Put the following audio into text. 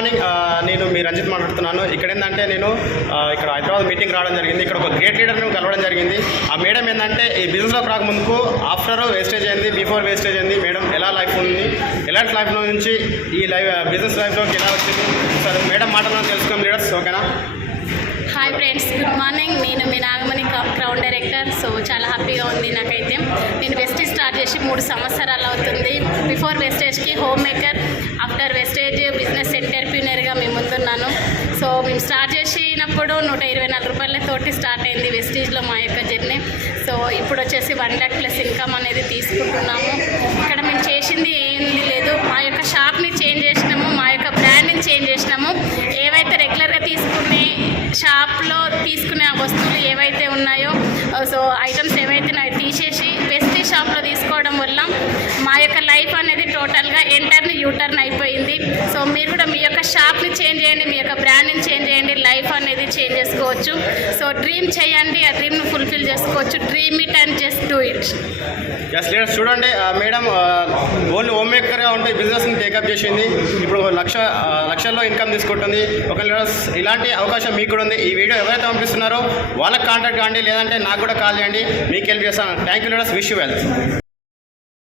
Morning. నేను మీ రంజిత్ మాట్లాడుతున్నాను. ఇక్కడ ఏంటంటే నేను ఇక్కడ హైదరాబాద్ మీటింగ్ రావడం జరిగింది. ఇక్కడ ఒక గ్రేట్ లీడర్ని కలవడం జరిగింది. ఆ మేడం ఏంటంటే ఈ బిజినెస్లోకి రాకముందుకు ఆఫ్టర్ వేస్టేజ్ అయింది, బిఫోర్ వేస్టేజ్ అయింది. మేడం ఎలా లైఫ్ ఉంది, ఎలాంటి లైఫ్లో నుంచి ఈ బిజినెస్ లైఫ్లోకి ఎలా వచ్చింది సరే మేడం మాటలను తెలుసుకున్నాం లీడర్స్. ఓకేనా? Hi friends, good morning. నేను మీ నాగమణి క్రౌన్ డైరెక్టర్. సో చాలా హ్యాపీగా ఉంది నాకైతే. నేను వెస్టేజ్ స్టార్ట్ చేసి 3 సంవత్సరాలు అవుతుంది. బిఫోర్ వెస్టేజ్కి homemaker, after wastage business ఎంటర్ప్రీనర్గా మేము ముందున్నాను. సో మేము స్టార్ట్ చేసినప్పుడు 124 రూపాయలతోటి స్టార్ట్ అయింది వెస్టేజ్లో మా యొక్క జర్నీ. సో ఇప్పుడు వచ్చేసి 1 lakh ప్లస్ ఇన్కమ్ అనేది తీసుకుంటున్నాము. ఇక్కడ మేము చేసింది ఏంది లేదు, మా యొక్క షాప్ని చేంజ్ చేసినాము, మా యొక్క బ్రాండ్ని చేంజ్ చేసినాము. ఏవైతే రెగ్యులర్గా తీసుకునే షాప్లో తీసుకునే వస్తువులు ఏవైతే ఉన్నాయో, సో ఐటమ్స్ ఏవైతే నాకు తీసేసి వెస్టేజ్ షాప్లో తీసుకోవడం వల్ల మా యొక్క లైఫ్ అనేది టోటల్గా యూటర్న్ అయిపోయింది. సో మీరు కూడా మీ యొక్క షాప్ని చేంజ్ చేయండి, మీ యొక్క బ్రాండ్ని చేంజ్ చేయండి, లైఫ్ అనేది చేంజ్ చేసుకోవచ్చు. సో డ్రీమ్ చేయండి, ఆ డ్రీమ్ను ఫుల్ఫిల్ చేసుకోవచ్చు. Dream it and just do it. Yes leaders, చూడండి మేడం ఓన్లీ హోమ్ మేకర్గా ఉంటే బిజినెస్ని టేకప్ చేసింది. ఇప్పుడు లక్షల్లో ఇన్కమ్ తీసుకుంటుంది. ఒక లీడర్స్ ఇలాంటి అవకాశం మీకు కూడా ఉంది. ఈ వీడియో ఎవరైతే పంపిస్తున్నారో వాళ్ళకి కాంటాక్ట్ కాండి, లేదంటే నాకు కూడా కాల్ చేయండి, మీకు హెల్ప్ చేస్తాను. Thank you leaders, wish you well.